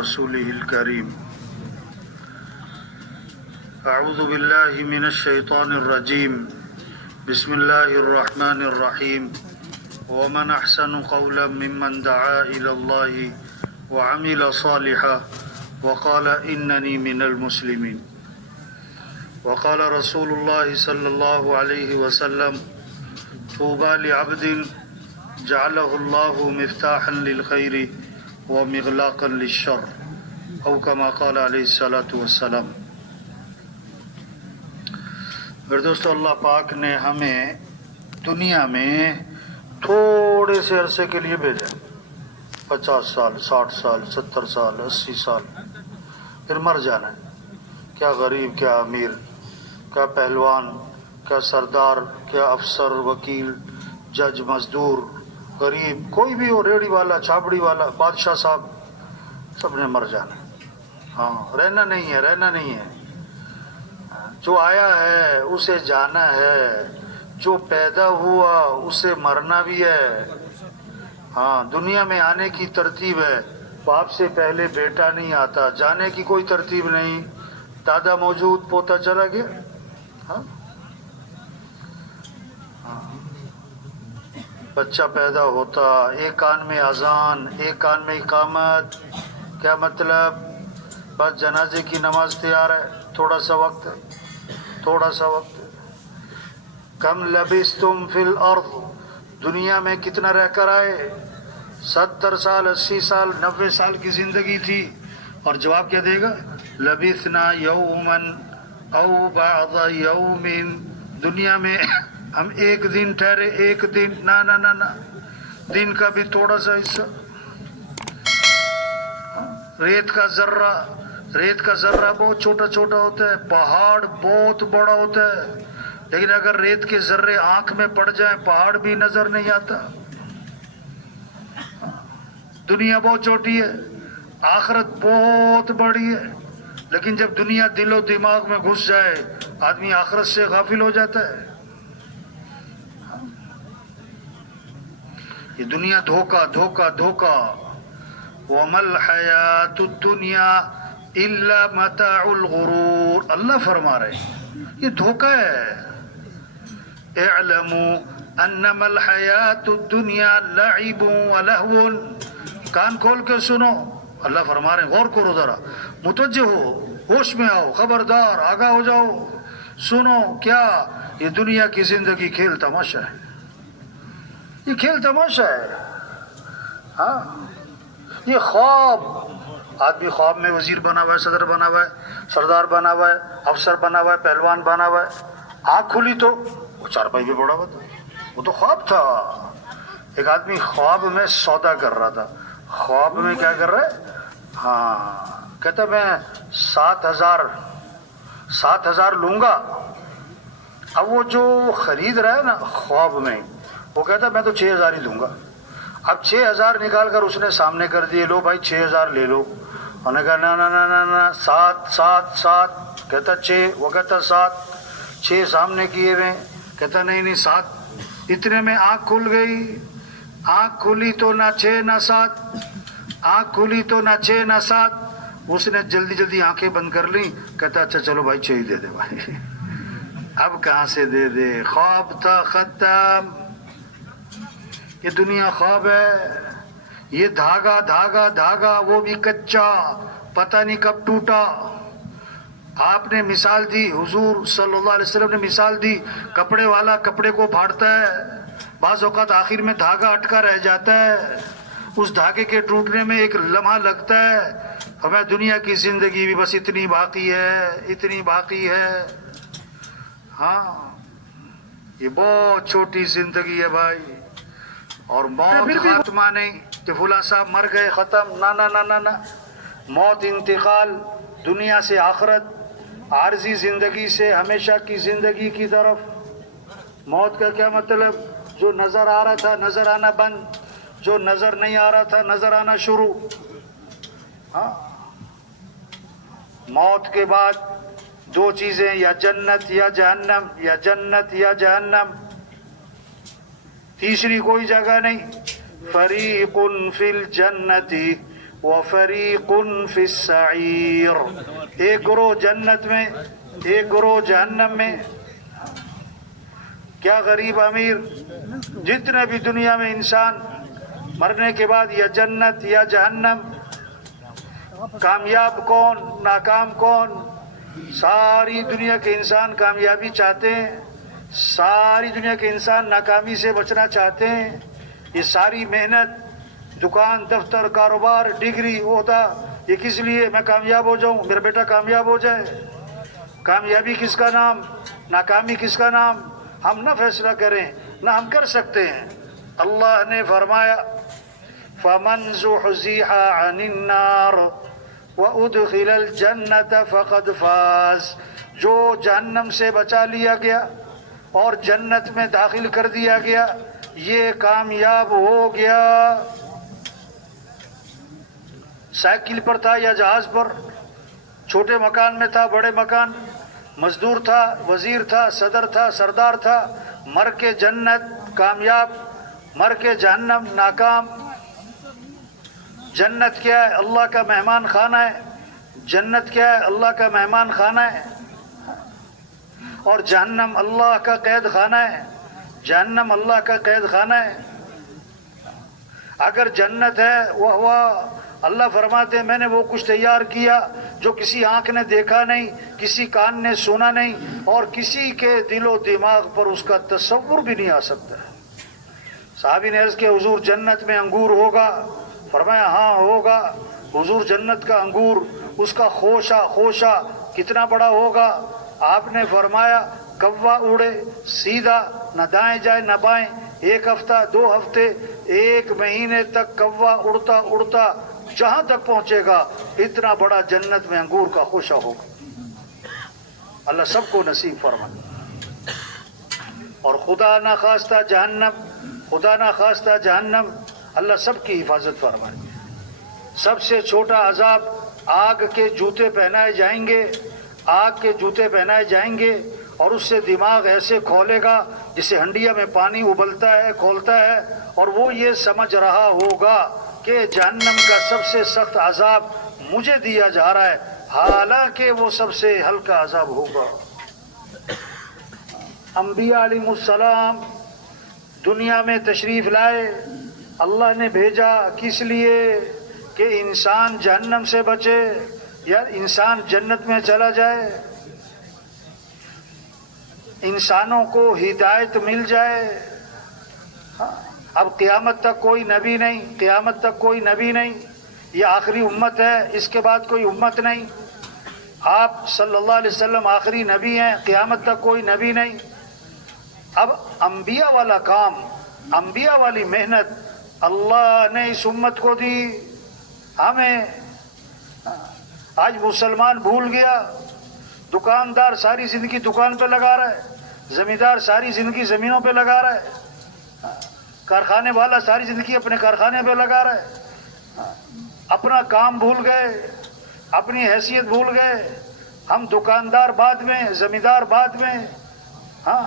رسوله الكريم. أعوذ بالله من الشيطان الرجيم. بسم الله الرحمن الرحيم. ومن أحسن قولا ممن دعا إلى الله وعمل صالحا وقال إنني من المسلمين. وقال رسول الله صلى الله عليه وسلم: طوبى لعبد جعله الله مفتاحا للخير ومغلاقا للشر او كما قال علیہ الصلوۃ والسلام. میرے دوستو، اللہ پاک نے ہمیں دنیا میں تھوڑے سے عرصے کے لیے بھیجا، 50 سال 60 سال 70 سال 80 سال، پھر مر جانا ہے. کیا غریب، کیا امیر، کیا پہلوان، کیا سردار، کیا افسر، وکیل، جج، مزدور، غریب، کوئی بھی ہو، ریڑھی والا، چھاپڑی والا، بادشاہ صاحب، سب نے مر جانا ہے. ہاں، رہنا نہیں ہے، رہنا نہیں ہے. جو آیا ہے اسے جانا ہے، جو پیدا ہوا اسے مرنا بھی ہے. ہاں، دنیا میں آنے کی ترتیب ہے، باپ سے پہلے بیٹا نہیں آتا. جانے کی کوئی ترتیب نہیں، دادا موجود، پوتا چلا گیا. ہاں، بچہ پیدا ہوتا، ایک کان میں اذان، ایک کان میں اقامت. کیا مطلب؟ بس جنازے کی نماز تیار ہے، تھوڑا سا وقت. کم لبثتم فی الارض، دنیا میں کتنا رہ کر آئے؟ 70 سال 80 سال 90 سال کی زندگی تھی. اور جواب کیا دے گا؟ لبثنا یوما او بعض یوم. دنیا میں ہم ایک دن ٹھہرے، ایک دن، نہ دن کا بھی تھوڑا سا حصہ. ریت کا ذرہ بہت چھوٹا چھوٹا ہوتا ہے، پہاڑ بہت بڑا ہوتا ہے. لیکن اگر ریت کے ذرے آنکھ میں پڑ جائیں پہاڑ بھی نظر نہیں آتا. دنیا بہت چھوٹی ہے، آخرت بہت بڑی ہے. لیکن جب دنیا دل و دماغ میں گھس جائے آدمی آخرت سے غافل ہو جاتا ہے. یہ دنیا دھوکا. وَمَا الْحَيَاةُ الدُّنْيَا إِلَّا مَتَاعُ الْغُرُورِ. اللہ فرما رہے ہیں یہ دھوکا ہے. اعلموا انما الحیات الدنیا لعب ولہو. کان کھول کے سنو، اللہ فرما رہے ہیں، غور کرو ذرا، متوجہ ہو، ہوش میں آؤ، خبردار، آگاہ ہو جاؤ. سنو، کیا یہ دنیا کی زندگی کھیل تماشا ہے؟ یہ کھیل تماشا ہے. ہاں، یہ خواب. آدمی خواب میں وزیر بنا ہوا ہے، صدر بنا ہوا ہے، سردار بنا ہوا ہے، افسر بنا ہوا ہے، پہلوان بنا ہوا ہے. آنکھ کھلی تو وہ چارپائی پہ پڑا ہوا تھا. وہ تو خواب تھا. ایک آدمی خواب میں سودا کر رہا تھا. خواب میں کیا کر رہا ہے؟ ہاں، کہتا میں 7,000 لوں گا. اب وہ جو خرید رہا ہے نا خواب میں، وہ کہتا میں تو 6,000 ہی لوں گا. اب 6,000 نکال کر اس نے سامنے کر دیے، لو بھائی 6,000 لے لو. انہوں نے کہا نہ 7. کہتا 6، وہ کہتا 7. 6 سامنے کیے ہوئے، کہتا نہیں 7. اتنے میں آنکھ کھل گئی. آنکھ کھلی تو نہ 6 نہ 7. آنکھ کھلی تو نہ 6 نہ 7. اس نے جلدی آنکھیں بند کر لی. کہتا اچھا چلو بھائی 6 ہی دے دے بھائی. اب کہاں سے دے دے؟ خواب تھا ختم. یہ دنیا خواب ہے. یہ دھاگا وہ بھی کچا، پتہ نہیں کب ٹوٹا. آپ نے مثال دی، حضور صلی اللہ علیہ وسلم نے مثال دی، کپڑے والا کپڑے کو پھاڑتا ہے، بعض اوقات آخر میں دھاگا اٹکا رہ جاتا ہے. اس دھاگے کے ٹوٹنے میں ایک لمحہ لگتا ہے. ہمیں دنیا کی زندگی بھی بس اتنی باقی ہے. ہاں، یہ بہت چھوٹی زندگی ہے بھائی. اور موت خاتمہ نہیں کہ فلاں صاحب مر گئے ختم. نہ. موت انتقال، دنیا سے آخرت، عارضی زندگی سے ہمیشہ کی زندگی کی طرف. موت کا کیا مطلب؟ جو نظر آ رہا تھا نظر آنا بند، جو نظر نہیں آ رہا تھا نظر آنا شروع. ہاں، موت کے بعد 2 چیزیں، یا جنت یا جہنم، یا جنت یا جہنم. تیسری کوئی جگہ نہیں. فریق فی الجنت وفریق فی السعیر، ایک گروہ جنت میں ایک گروہ جہنم میں۔ کیا غریب امیر، جتنے بھی دنیا میں انسان مرنے کے بعد یا جنت یا جہنم، کامیاب کون ناکام کون؟ ساری دنیا کے انسان کامیابی چاہتے ہیں، ساری دنیا کے انسان ناکامی سے بچنا چاہتے ہیں۔ یہ ساری محنت، دکان، دفتر، کاروبار، ڈگری، عہدہ، یہ کس لیے؟ میں کامیاب ہو جاؤں، میرا بیٹا کامیاب ہو جائے۔ کامیابی کس کا نام، ناکامی کس کا نام؟ ہم نہ فیصلہ کریں، نہ ہم کر سکتے ہیں۔ اللہ نے فرمایا فَمَنْ زُحْزِحَ عَنِ النَّارِ وَأُدْخِلَ الْجَنَّةَ فَقَدْ فَازَ، جو جہنم سے بچا لیا گیا اور جنت میں داخل کر دیا گیا، یہ کامیاب ہو گیا۔ سائیکل پر تھا یا جہاز پر، چھوٹے مکان میں تھا بڑے مکان، مزدور تھا وزیر تھا صدر تھا سردار تھا، مر کے جنت کامیاب، مر کے جہنم ناکام۔ جنت کیا ہے؟ اللہ کا مہمان خانہ ہے۔ جنت کیا ہے؟ اللہ کا مہمان خانہ ہے۔ اور جہنم اللہ کا قید خانہ ہے۔ جہنم اللہ کا قید خانہ ہے۔ اگر جنت ہے وہ اللہ فرماتے ہیں میں نے وہ کچھ تیار کیا جو کسی آنکھ نے دیکھا نہیں، کسی کان نے سنا نہیں، اور کسی کے دل و دماغ پر اس کا تصور بھی نہیں آ سکتا ہے۔ صحابی نے عرض کیا حضور جنت میں انگور ہوگا؟ فرمایا ہاں ہوگا۔ حضور جنت کا انگور، اس کا خوشہ کتنا بڑا ہوگا؟ آپ نے فرمایا کوا اڑے سیدھا، نہ دائیں جائے نہ بائیں، 1 ہفتہ 2 ہفتے 1 مہینے تک کوا اڑتا اڑتا جہاں تک پہنچے گا، اتنا بڑا جنت میں انگور کا خوشہ ہوگا۔ اللہ سب کو نصیب فرمائے۔ اور خدا نہ خواستہ جہنم، خدا نہ خواستہ جہنم، اللہ سب کی حفاظت فرمائے۔ سب سے چھوٹا عذاب آگ کے جوتے پہنائے جائیں گے، آگ کے جوتے پہنائے جائیں گے، اور اس سے دماغ ایسے کھولے گا جسے ہنڈیا میں پانی ابلتا ہے کھولتا ہے، اور وہ یہ سمجھ رہا ہوگا کہ جہنم کا سب سے سخت عذاب مجھے دیا جا رہا ہے، حالانکہ وہ سب سے ہلکا عذاب ہوگا۔ انبیاء علیہ السلام دنیا میں تشریف لائے، اللہ نے بھیجا کس لیے؟ کہ انسان جہنم سے بچے یا انسان جنت میں چلا جائے، انسانوں کو ہدایت مل جائے۔ اب قیامت تک کوئی نبی نہیں، قیامت تک کوئی نبی نہیں، یہ آخری امت ہے، اس کے بعد کوئی امت نہیں۔ آپ صلی اللہ علیہ وسلم آخری نبی ہیں، قیامت تک کوئی نبی نہیں۔ اب انبیاء والا کام، انبیاء والی محنت اللہ نے اس امت کو دی، ہمیں۔ آج مسلمان بھول گیا، دکاندار ساری زندگی دکان پہ لگا رہا ہے، زمیندار ساری زندگی زمینوں پہ لگا رہا ہے، کارخانے والا ساری زندگی اپنے کارخانے پہ لگا رہا ہے، اپنا کام بھول گئے، اپنی حیثیت بھول گئے۔ ہم دکاندار بعد میں، زمیندار بعد میں، ہاں